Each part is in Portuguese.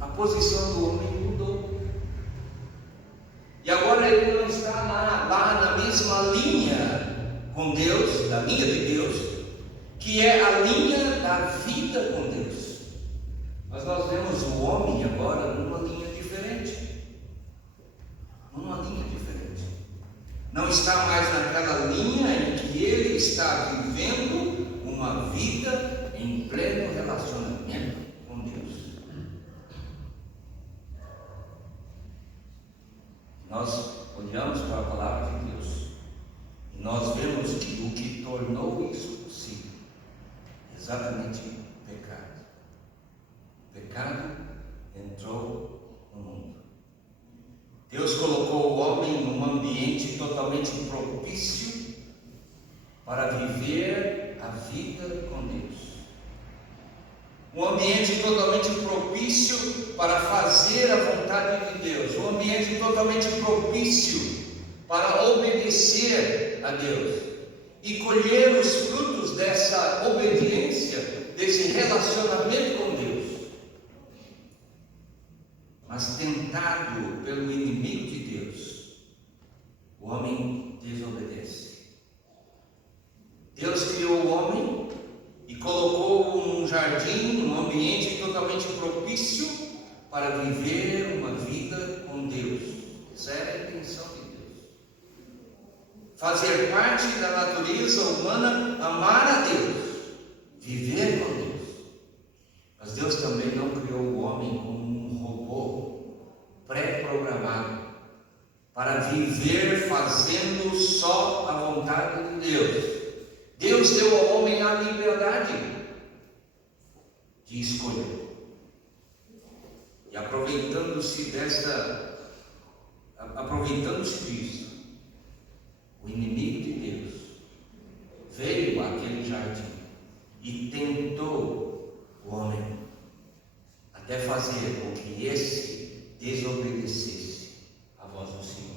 A posição do homem mudou. E agora ele não está lá na mesma linha com Deus, da linha de Deus, que é a linha da vida com Deus. Mas nós vemos o homem agora numa linha diferente. Numa linha diferente. Não está mais naquela linha em que ele está vivendo uma vida em pleno relacionamento com Deus. Nós olhamos para a palavra de Deus e nós vemos que o que tornou isso possível é exatamente o pecado. O pecado entrou no mundo. Deus colocou o homem num ambiente totalmente propício para viver a vida com Deus. Um ambiente totalmente propício para fazer a vontade de Deus. Um ambiente totalmente propício para obedecer a Deus e colher os frutos dessa obediência, desse relacionamento com Deus. Mas tentado pelo inimigo de Deus, o homem desobedece. Deus criou o homem e colocou-o num jardim, num ambiente totalmente propício para viver uma vida com Deus. Essa era a intenção de Deus. Fazer parte da natureza humana, amar a Deus, viver com Deus. Mas Deus também não criou o homem como um robô pré-programado para viver fazendo só a vontade de Deus. Deus deu ao homem a liberdade de escolher. E aproveitando-se disso, o inimigo de Deus veio àquele jardim e tentou o homem até fazer com que esse desobedecesse à voz do Senhor,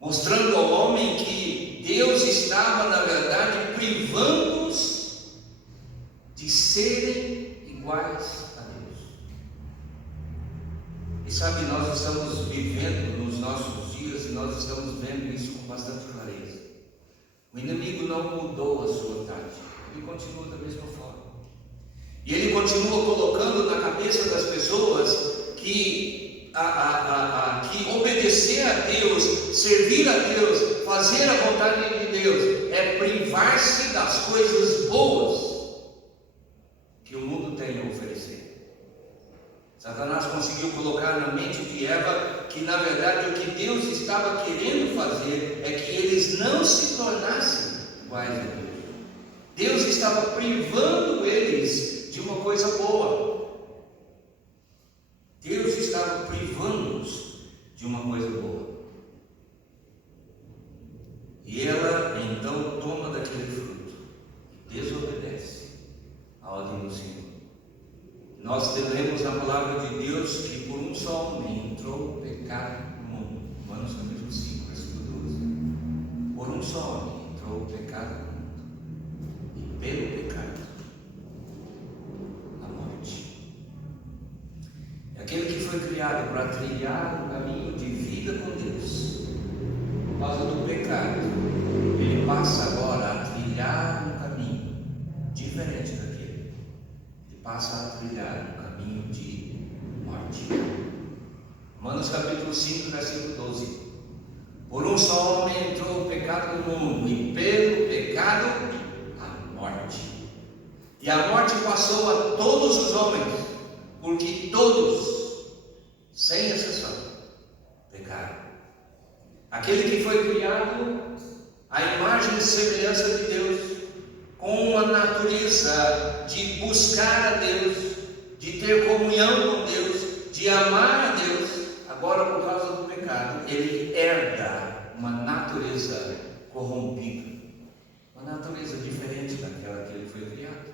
mostrando ao homem que Deus estava, na verdade, privando-os de serem iguais a Deus. E sabe, nós estamos vivendo nos nossos dias e nós estamos vendo isso com bastante clareza. O inimigo não mudou a sua tática, ele continua da mesma forma. E ele continua colocando na cabeça das pessoas que que obedecer a Deus, servir a Deus, fazer a vontade de Deus é privar-se das coisas boas que o mundo tem a oferecer. Satanás conseguiu colocar na mente de Eva que, na verdade, o que Deus estava querendo fazer é que eles não se tornassem iguais a Deus. Deus estava privando eles de uma coisa boa. Deus estava privando-os de uma coisa boa. E ela então toma daquele fruto e desobedece à ordem do Senhor. Nós lemos na palavra de Deus que por um só homem entrou o pecado no mundo. Romanos capítulo 5, versículo 12. Por um só homem entrou o pecado no mundo. E pelo pecado, a morte. Aquele que foi criado para trilhar um caminho de vida com Deus, por causa do pecado, ele passa agora a trilhar um caminho diferente daquele. Ele passa a trilhar um caminho de morte. Romanos capítulo 5, versículo 12. Por um só homem entrou o pecado no mundo, e pelo pecado a morte. E a morte passou a todos os homens, porque todos, sem exceção, pecaram. Aquele que foi criado à imagem e semelhança de Deus, com uma natureza de buscar a Deus, de ter comunhão com Deus, de amar a Deus, agora por causa do pecado, ele herda uma natureza corrompida, uma natureza diferente daquela que ele foi criado.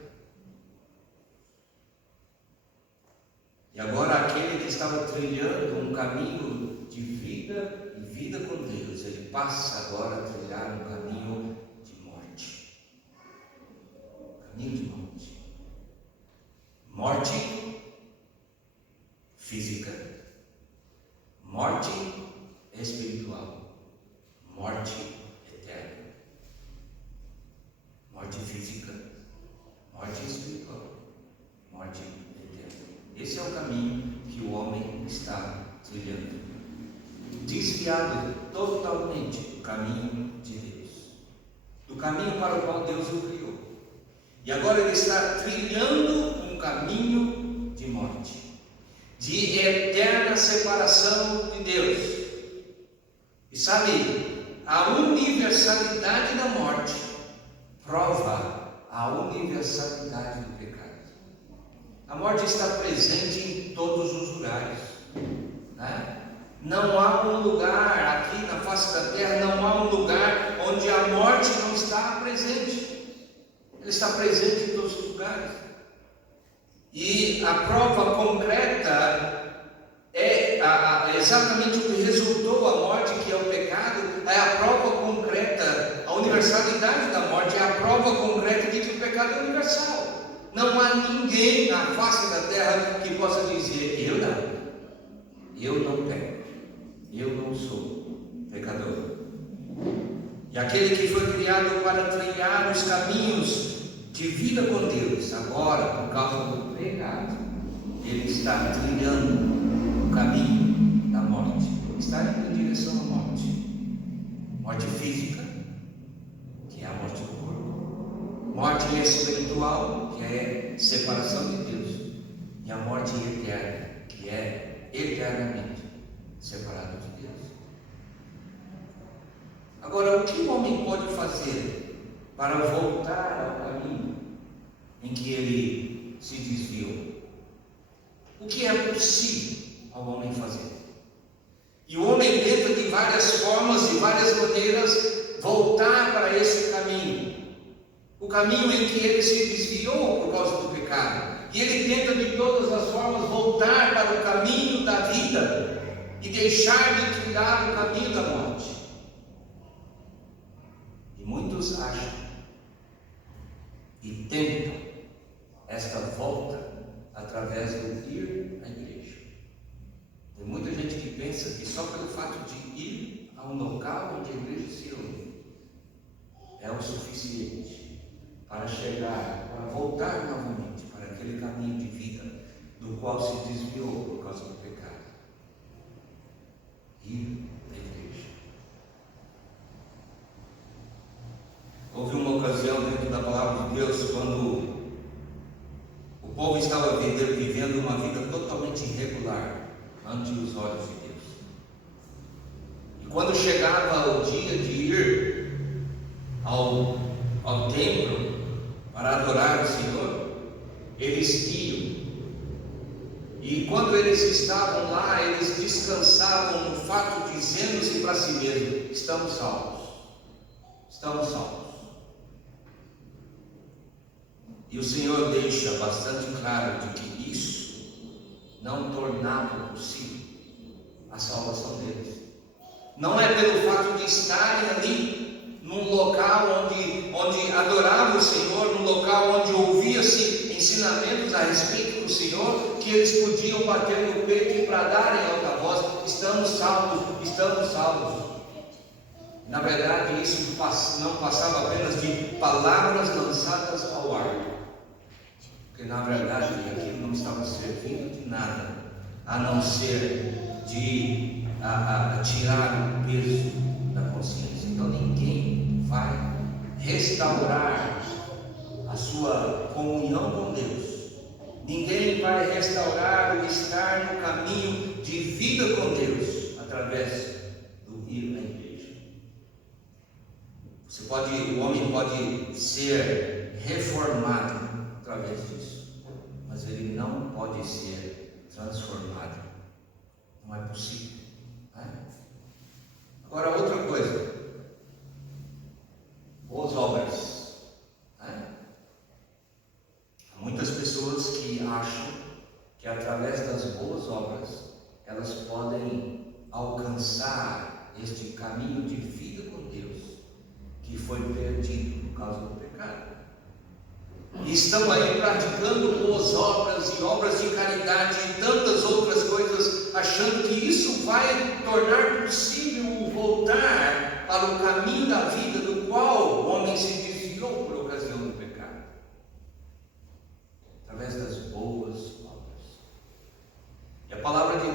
E agora aquele que estava trilhando um caminho de vida e vida com Deus, ele passa agora a trilhar um caminho de morte. Caminho de morte. Morte Esse é o caminho que o homem está trilhando, desviado totalmente do caminho de Deus, do caminho para o qual Deus o criou. E agora ele está trilhando um caminho de morte, de eterna separação de Deus. E sabe, a universalidade da morte prova a universalidade do pecado. A morte está presente em todos os lugares, né? Não há um lugar aqui na face da terra, não há um lugar onde a morte não está presente. Ela está presente em todos os lugares. E a prova concreta é exatamente o que resultou a morte, que é o pecado. É a prova concreta, a universalidade da morte é a prova concreta de que o pecado é universal. Não há ninguém na face da terra que possa dizer: eu não peco, eu não sou pecador. E aquele que foi criado para trilhar os caminhos de vida com Deus, agora, por causa do pecado, ele está trilhando o caminho da morte, está indo em direção à morte física, que é a morte do corpo, morte espiritual, que é separação de Deus, e a morte eterna, que é eternamente separado de Deus. Agora, o que o homem pode fazer para voltar ao caminho em que ele se desviou? O que é possível ao homem fazer? E o homem tenta de várias formas, de várias maneiras, voltar para esse caminho, o caminho em que ele se desviou por causa do pecado. E ele tenta de todas as formas voltar para o caminho da vida e deixar de trilhar o caminho da morte. E muitos acham e tentam esta volta através do ir à igreja. Tem muita gente que pensa que só pelo fato de ir a um local onde a igreja se reúne é o suficiente para chegar, para voltar novamente para aquele caminho de vida do qual se desviou por causa do pecado. Ir à igreja. Houve uma ocasião dentro da palavra de Deus quando o povo estava vivendo uma vida totalmente irregular ante os olhos de Deus. E quando chegava o dia de ir ao templo para adorar o Senhor, eles iam. E quando eles estavam lá, eles descansavam no fato, dizendo-se para si mesmos: estamos salvos, estamos salvos. E o Senhor deixa bastante claro de que isso não tornava possível a salvação deles. Não é pelo fato de estarem ali num local onde adoravam o Senhor, num local onde ouvia-se ensinamentos a respeito do Senhor, que eles podiam bater no peito e bradar em alta voz: estamos salvos, estamos salvos. Na verdade, isso não passava apenas de palavras lançadas ao ar, porque na verdade aquilo não estava servindo de nada, a não ser de tirar o peso da consciência. Então ninguém vai restaurar a sua comunhão com Deus, ninguém vai restaurar o estar no caminho de vida com Deus através do ir à igreja. O homem pode ser reformado através disso, mas ele não pode ser transformado. Não é possível, né? Agora, outra coisa: boas obras, né? Há muitas pessoas que acham que através das boas obras elas podem alcançar este caminho de vida com Deus que foi perdido por causa do pecado. E estão aí praticando boas obras e obras de caridade e tantas outras coisas, achando que isso vai tornar possível voltar para o caminho da vida do qual o homem se desviou por ocasião do pecado, através das boas obras.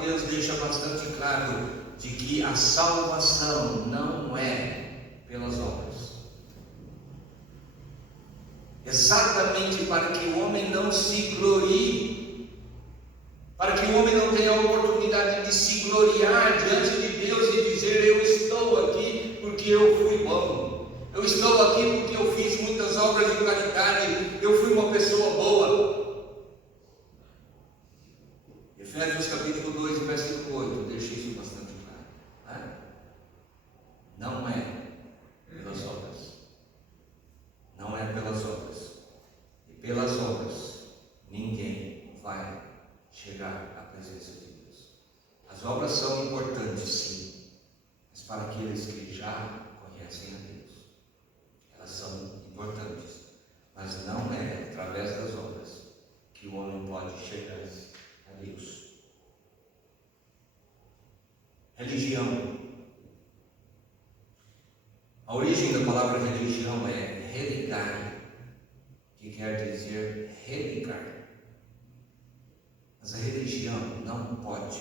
de Deus deixa bastante claro de que a salvação não é pelas obras. Exatamente para que o homem não se glorie, para que o homem não tenha a oportunidade de se gloriar diante de Deus e dizer: eu estou aqui porque eu fui bom, eu estou aqui porque eu fiz muitas obras de caridade, eu fui uma pessoa boa. Efésios capítulo 2, versículo 8, deixa isso bastante claro, né? Não é pelas obras, não é pelas obras, e pelas obras ninguém vai chegar à presença de Deus. As obras são importantes, sim, mas para aqueles que já conhecem a Deus, elas são importantes, mas não é através das obras que o homem pode chegar a Deus. Religião. A origem da palavra religião é religar, que quer dizer religar. Mas a religião não pode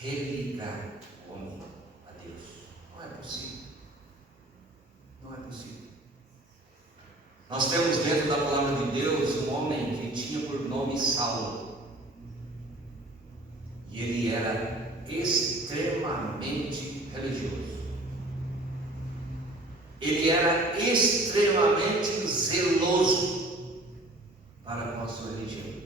religar o homem a Deus. Não é possível. Não é possível. Nós temos dentro da palavra de Deus um homem que tinha por nome Saulo. E ele era extremamente religioso. Ele era extremamente zeloso para com a sua religião.